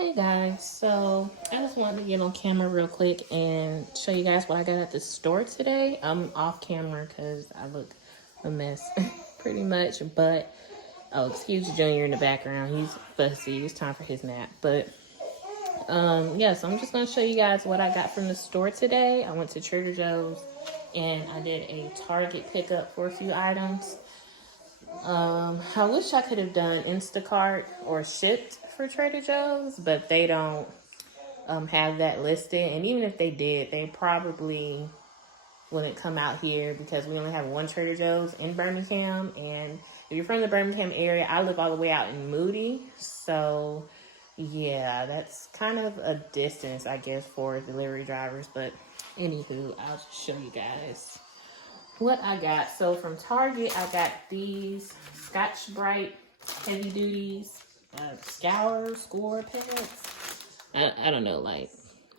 Hey guys, so I just wanted to get on camera real quick and show you guys what I got at the store today. I'm off camera because I look a mess pretty much, but excuse Junior in the background. He's fussy. It's time for his nap. But yeah, so I'm just gonna show you guys what I got from the store today. I went to Trader Joe's and I did a Target pickup for a few items. I wish I could have done Instacart or shipped for Trader Joe's, but they don't have that listed. And even if they did, they probably wouldn't come out here because we only have one Trader Joe's in Birmingham. And if you're from the Birmingham area, I live all the way out in Moody. So yeah, that's kind of a distance, I guess, for delivery drivers. But anywho, I'll just show you guys what I got. So from Target, I got these Scotch-Brite heavy duties score pads. I don't know like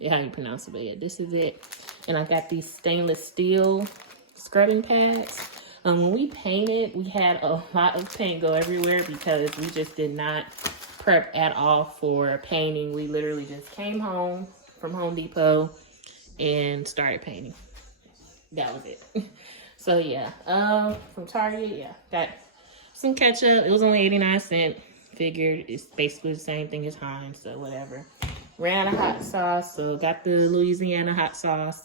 how you pronounce it, but yeah, this is it. And I got these stainless steel scrubbing pads. When we painted, we had a lot of paint go everywhere because we just did not prep at all for painting. We literally just came home from Home Depot and started painting. That was it. So yeah, from Target, yeah, got some ketchup. It was only 89¢. Figured it's basically the same thing as Heinz, so whatever. Ran out of hot sauce, so got the Louisiana hot sauce.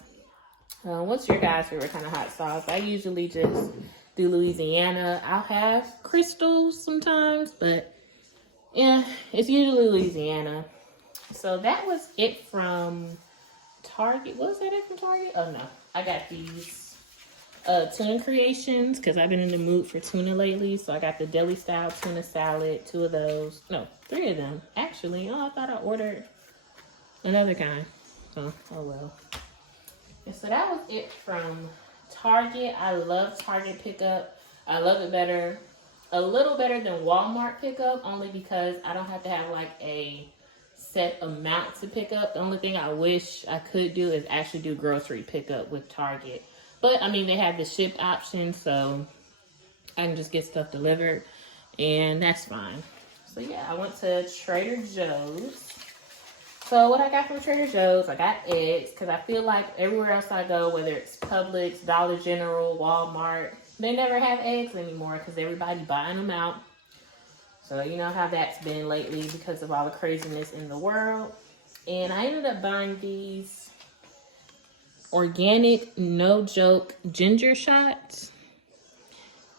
What's your guys' favorite kind of hot sauce? I usually just do Louisiana. I'll have Crystals sometimes, but yeah, it's usually Louisiana. So that was it from Target. Was that it from Target? Oh no, I got these tuna creations because I've been in the mood for tuna lately. So I got the deli style tuna salad, 2 of those. No, 3 of them actually. Oh, I thought I ordered another kind. Oh well. And so that was it from Target. I love Target pickup. I love it better, a little better than Walmart pickup, only because I don't have to have like a set amount to pick up. The only thing I wish I could do is actually do grocery pickup with Target. But, I mean, they have the shipped option, so I can just get stuff delivered, and that's fine. So, yeah, I went to Trader Joe's. So, what I got from Trader Joe's, I got eggs, because I feel like everywhere else I go, whether it's Publix, Dollar General, Walmart, they never have eggs anymore because everybody buying them out. So, you know how that's been lately because of all the craziness in the world. And I ended up buying these organic no joke ginger shots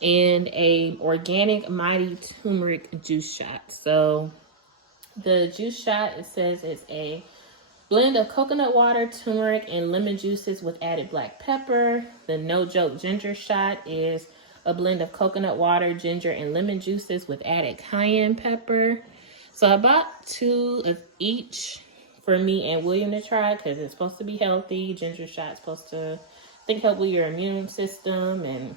and a organic mighty turmeric juice shot. So the juice shot, it says it's a blend of coconut water, turmeric, and lemon juices with added black pepper. The no joke ginger shot is a blend of coconut water, ginger, and lemon juices with added cayenne pepper. So I bought 2 of each for me and William to try because it's supposed to be healthy. Ginger shot's supposed to, I think, help with your immune system and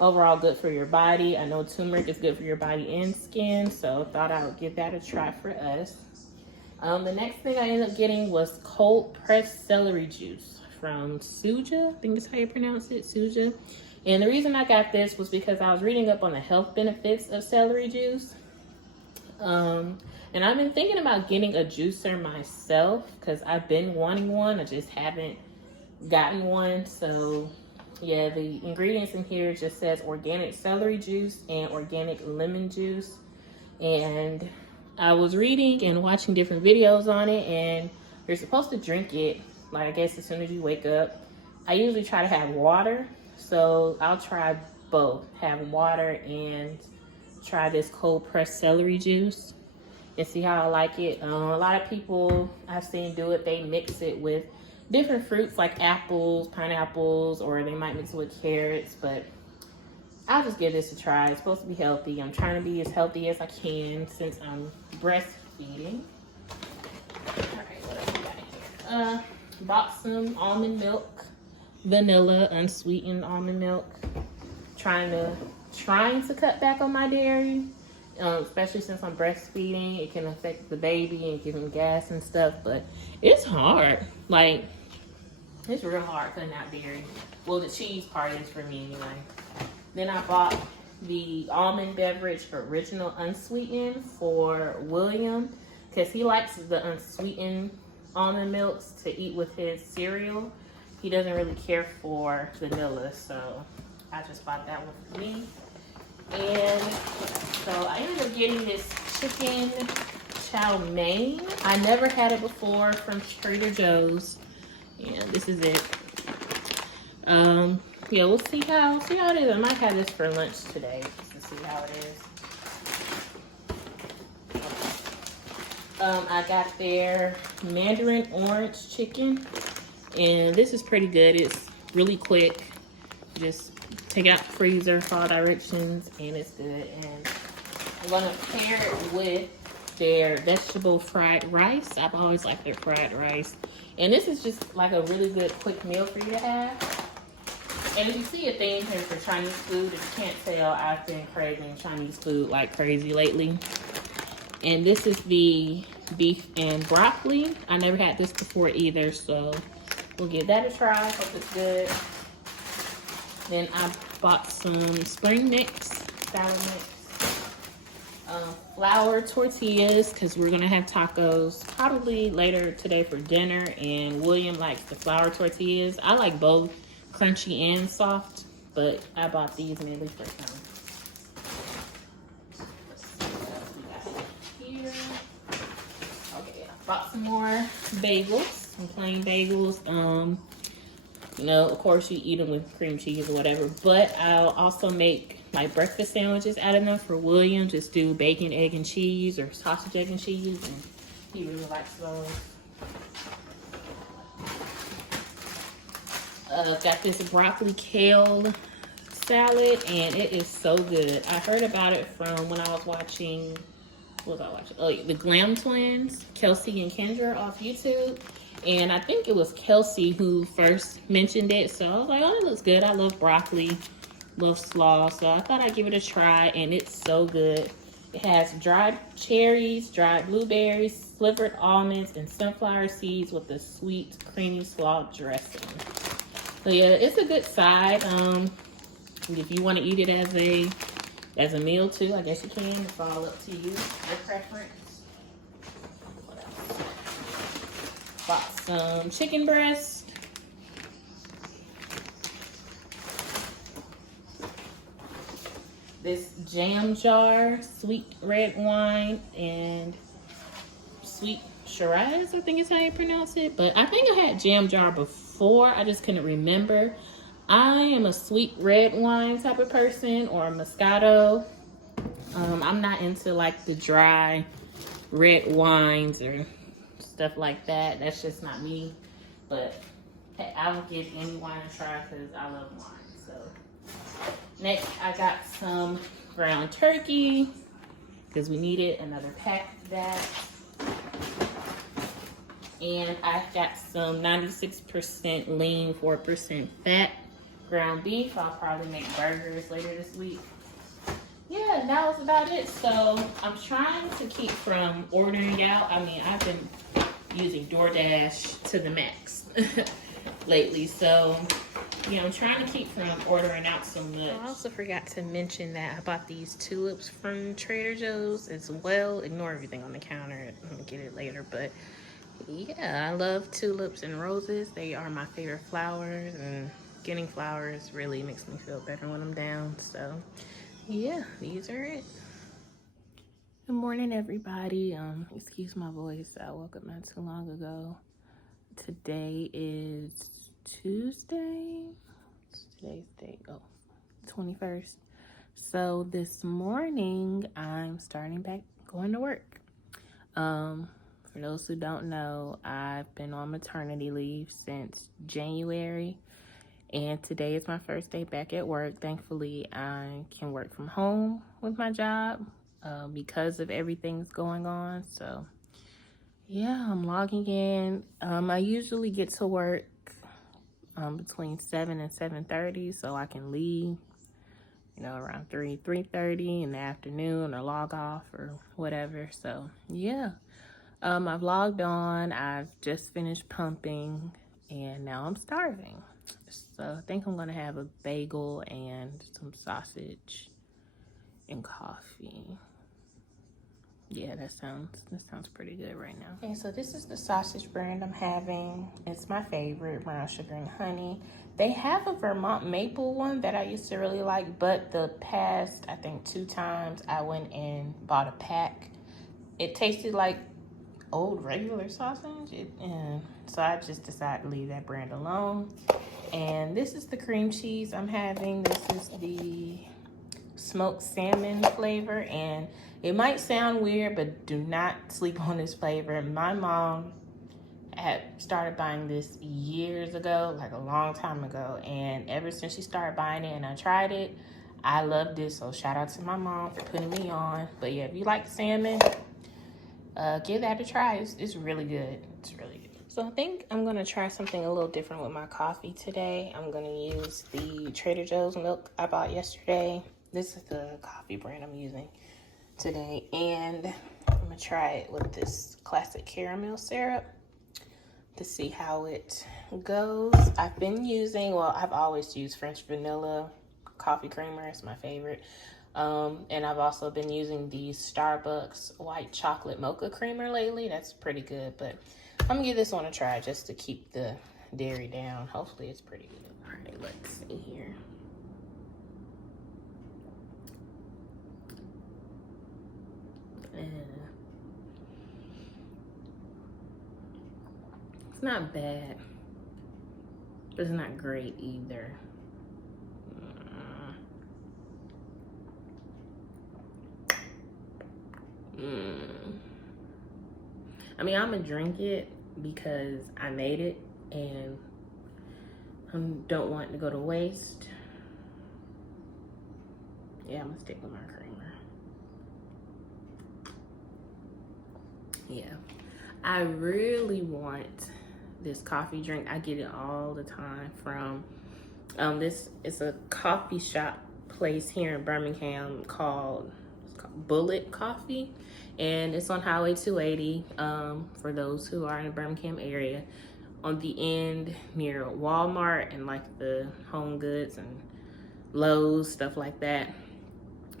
overall good for your body. I know turmeric is good for your body and skin, so thought I would give that a try for us. The next thing I ended up getting was cold pressed celery juice from Suja. I think that's how you pronounce it, Suja. And the reason I got this was because I was reading up on the health benefits of celery juice. And I've been thinking about getting a juicer myself because I've been wanting one. I just haven't gotten one. So yeah, the ingredients in here just says organic celery juice and organic lemon juice. And I was reading and watching different videos on it, and you're supposed to drink it, like I guess as soon as you wake up. I usually try to have water, so I'll try both. Have water and try this cold pressed celery juice and see how I like it. A lot of people I've seen do it, they mix it with different fruits like apples, pineapples, or they might mix it with carrots, but I'll just give this a try. It's supposed to be healthy. I'm trying to be as healthy as I can since I'm breastfeeding. All right, what else we got here? Bought some almond milk, vanilla, unsweetened almond milk. Trying to cut back on my dairy, especially since I'm breastfeeding. It can affect the baby and give him gas and stuff, but it's hard. Like, it's real hard cutting out dairy. Well, the cheese part is for me anyway. Then I bought the almond beverage original unsweetened for William because he likes the unsweetened almond milks to eat with his cereal. He doesn't really care for vanilla, so I just bought that one for me. And so I ended up getting this chicken chow mein. I never had it before from Trader Joe's, and this is it. Yeah, we'll see how it is. I might have this for lunch today just to see how it is. I got their mandarin orange chicken, and this is pretty good. It's really quick. Just take it out the freezer, follow directions, and it's good. And I'm gonna pair it with their vegetable fried rice. I've always liked their fried rice, and this is just like a really good quick meal for you to have. And if you see a thing here for Chinese food, if you can't tell, I've been craving Chinese food like crazy lately. And this is the beef and broccoli. I never had this before either, so we'll give that a try. Hope it's good. Then I bought some spring mix, salad mix, flour tortillas, because we're gonna have tacos probably later today for dinner. And William likes the flour tortillas. I like both crunchy and soft, but I bought these mainly for him. Bought some more bagels, some plain bagels. You know, of course you eat them with cream cheese or whatever, but I'll also make my breakfast sandwiches out of them for William. Just do bacon, egg, and cheese, or sausage, egg, and cheese, and he really likes those. Got this broccoli kale salad, and it is so good. I heard about it from when I was watching, what was I watching? Oh, the Glam Twins, Kelsey and Kendra off YouTube. And I think it was Kelsey who first mentioned it. So I was like, oh, it looks good. I love broccoli, love slaw. So I thought I'd give it a try, and it's so good. It has dried cherries, dried blueberries, slivered almonds, and sunflower seeds with a sweet, creamy slaw dressing. So yeah, it's a good side. If you want to eat it as a meal too, I guess you can. It's all up to you, your preference. What else? Bought some chicken breast. This jam jar, sweet red wine, and sweet Shiraz, I think is how you pronounce it. But I think I had jam jar before. I just couldn't remember. I am a sweet red wine type of person, or a Moscato. I'm not into like the dry red wines or stuff like that. That's just not me. But hey, I will give any wine a try because I love wine. So next, I got some ground turkey because we needed another pack of that. And I got some 96% lean, 4% fat ground beef. I'll probably make burgers later this week. Yeah, that was about it. So I'm trying to keep from ordering out. I mean, I've been using DoorDash to the max lately. So, yeah, I'm trying to keep from ordering out so much. I also forgot to mention that I bought these tulips from Trader Joe's as well. Ignore everything on the counter. I'm going to get it later. But, yeah, I love tulips and roses. They are my favorite flowers. And getting flowers really makes me feel better when I'm down. So, yeah, these are it. Good morning, everybody. Excuse my voice. I woke up not too long ago. Today is Tuesday. What's today's date? Oh, 21st. So this morning, I'm starting back going to work. For those who don't know, I've been on maternity leave since January. And today is my first day back at work. Thankfully, I can work from home with my job because of everything's going on. So, yeah, I'm logging in. I usually get to work between 7 and 7:30, so I can leave, you know, around 3:30 in the afternoon, or log off or whatever. So, yeah, I've logged on. I've just finished pumping, and now I'm starving. So I think I'm gonna have a bagel and some sausage and coffee. Yeah, that sounds pretty good right now. Okay, so this is the sausage brand I'm having. It's my favorite, brown sugar and honey. They have a Vermont maple one that I used to really like, but the past, I think 2 times, I went and bought a pack. It tasted like old regular sausage, so I just decided to leave that brand alone. And this is the cream cheese I'm having. This is the smoked salmon flavor, and it might sound weird, but do not sleep on this flavor. My mom had started buying this years ago, like a long time ago, and ever since she started buying it and I tried it, I loved it. So shout out to my mom for putting me on. But yeah, if you like salmon, give that a try. It's really good. It's really good. So I think I'm gonna try something a little different with my coffee today. I'm gonna use the Trader Joe's milk I bought yesterday. This is the coffee brand I'm using today, and I'm gonna try it with this classic caramel syrup to see how it goes. I've always used French vanilla coffee creamer. It's my favorite. And I've also been using the Starbucks white chocolate mocha creamer lately. That's pretty good, but I'm gonna give this one a try just to keep the dairy down. Hopefully it's pretty good. All right, let's see here. It's not bad, but it's not great either. I mean, I'm gonna drink it because I made it and I don't want it to go to waste. Yeah, I'm gonna stick with my creamer. Yeah, I really want this coffee drink. I get it all the time from this is a coffee shop place here in Birmingham called Bullet Coffee, and it's on Highway 280 for those who are in the Birmingham area, on the end near Walmart and like the Home Goods and Lowe's, stuff like that.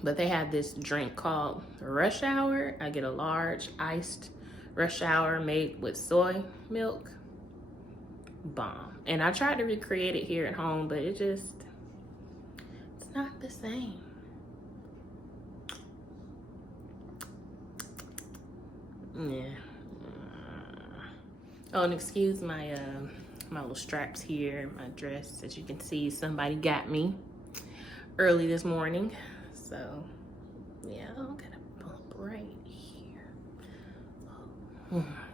But they have this drink called Rush Hour. I get a large iced Rush Hour made with soy milk. Bomb. And I tried to recreate it here at home, but it's not the same. Yeah. Oh, and excuse my my little straps here, my dress. As you can see, somebody got me early this morning. So yeah, I'm gonna bump right here.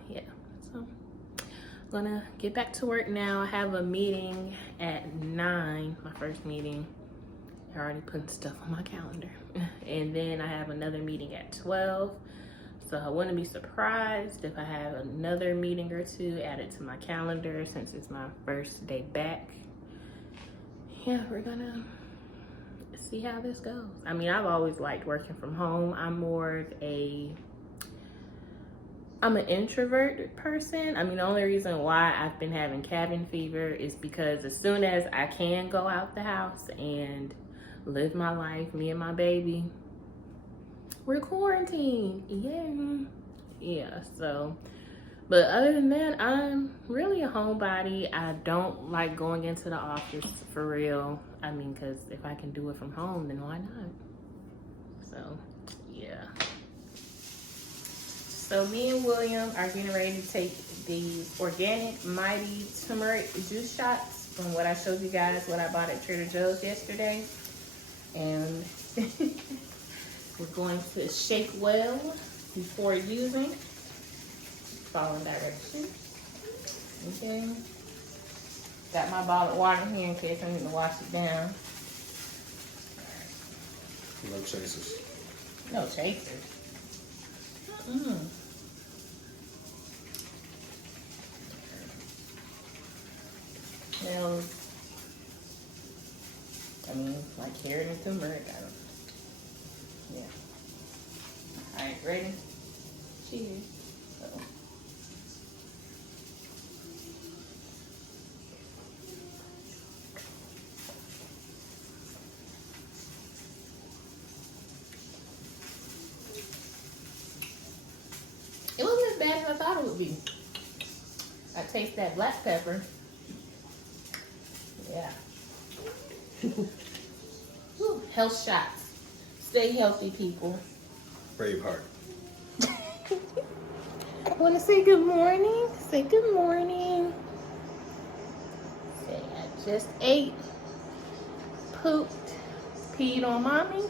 Yeah. So I'm gonna get back to work now. I have a meeting at 9, my first meeting. I already put stuff on my calendar. And then I have another meeting at 12. So I wouldn't be surprised if I have another meeting or two added to my calendar since it's my first day back. Yeah, we're gonna see how this goes. I mean, I've always liked working from home. I'm an introverted person. I mean, the only reason why I've been having cabin fever is because as soon as I can go out the house and live my life, me and my baby, we're quarantined. Yeah, so, but other than that, I'm really a homebody. I don't like going into the office for real. I mean, because if I can do it from home, then why not? So, yeah. So me and William are getting ready to take these organic Mighty Turmeric juice shots from what I showed you guys, what I bought at Trader Joe's yesterday. And we're going to shake well before using. Following directions. Okay. Got my bottle of water here in case I need to wash it down. No chasers. No chasers. Smells, I mean, like carrot and turmeric. Yeah. All right, ready? Cheers. I thought it would be. I taste that black pepper. Yeah. Whew, health shots. Stay healthy, people. Braveheart. Want to say good morning? Say good morning. Say I just ate, pooped, peed on mommy,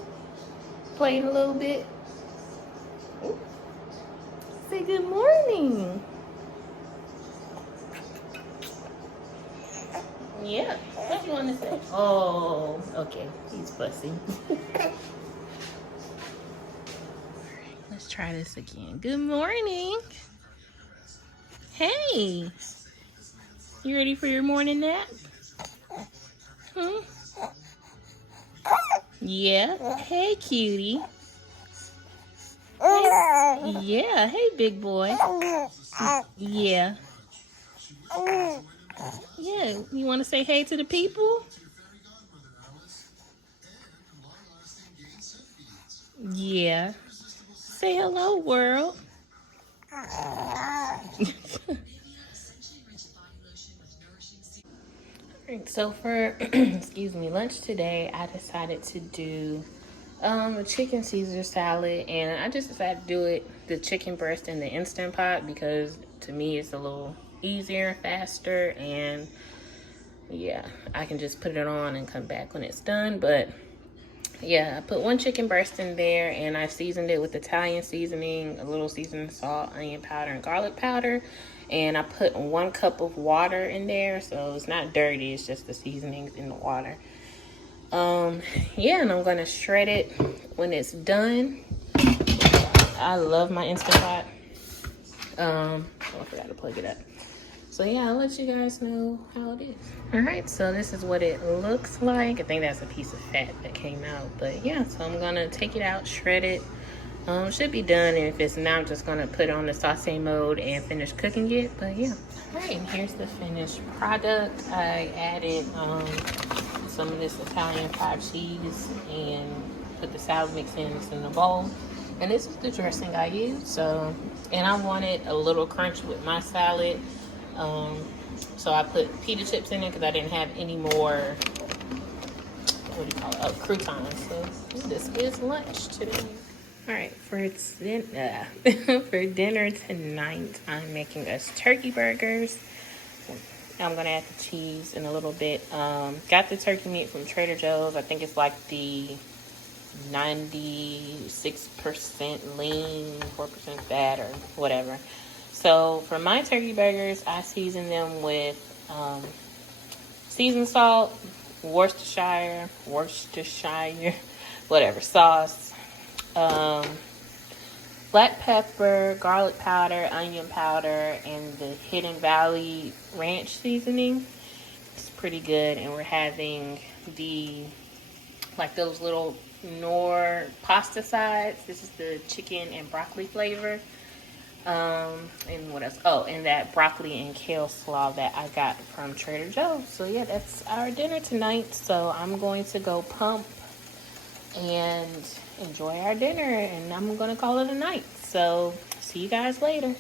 played a little bit. Ooh. Say good morning. Yeah. What you want to say? Oh, okay. He's fussy. Let's try this again. Good morning. Hey. You ready for your morning nap? Hmm? Yeah. Hey, cutie. Hey. Yeah. Hey, big boy. Yeah. Yeah. You want to say hey to the people? Yeah. Say hello, world. So for excuse me, lunch today, I decided to do a chicken Caesar salad, and I just decided to do it the chicken breast in the Instant Pot because to me it's a little easier, faster, and yeah, I can just put it on and come back when it's done. But yeah, I put one chicken breast in there and I seasoned it with Italian seasoning, a little seasoning salt, onion powder, and garlic powder. And I put 1 cup of water in there, so it's not dirty, it's just the seasonings in the water. Yeah, and I'm gonna shred it when it's done. I love my Instant Pot. Oh, I forgot to plug it up. So yeah, I'll let you guys know how it is. All right, so this is what it looks like. I think that's a piece of fat that came out, but yeah, so I'm gonna take it out, shred it. Should be done, and if it's not, I'm just gonna put it on the saute mode and finish cooking it. But yeah. All right, and here's the finished product. I added some of this Italian 5 cheese and put the salad mix in the bowl. And this is the dressing I used. So, and I wanted a little crunch with my salad. So I put pita chips in it because I didn't have any more, what do you call it? Oh, croutons. So this is lunch today. All right, for for dinner tonight, I'm making us turkey burgers. I'm gonna add the cheese in a little bit. Got the turkey meat from Trader Joe's. I think it's like the 96% lean, 4% fat, or whatever. So for my turkey burgers, I season them with seasoned salt, Worcestershire, whatever sauce, black pepper, garlic powder, onion powder, and the Hidden Valley ranch seasoning. It's pretty good, and we're having those little Knorr pasta sides. This is the chicken and broccoli flavor. And what else? Oh, and that broccoli and kale slaw that I got from Trader Joe's. So yeah, that's our dinner tonight. So I'm going to go pump and enjoy our dinner, and I'm gonna call it a night. So see you guys later.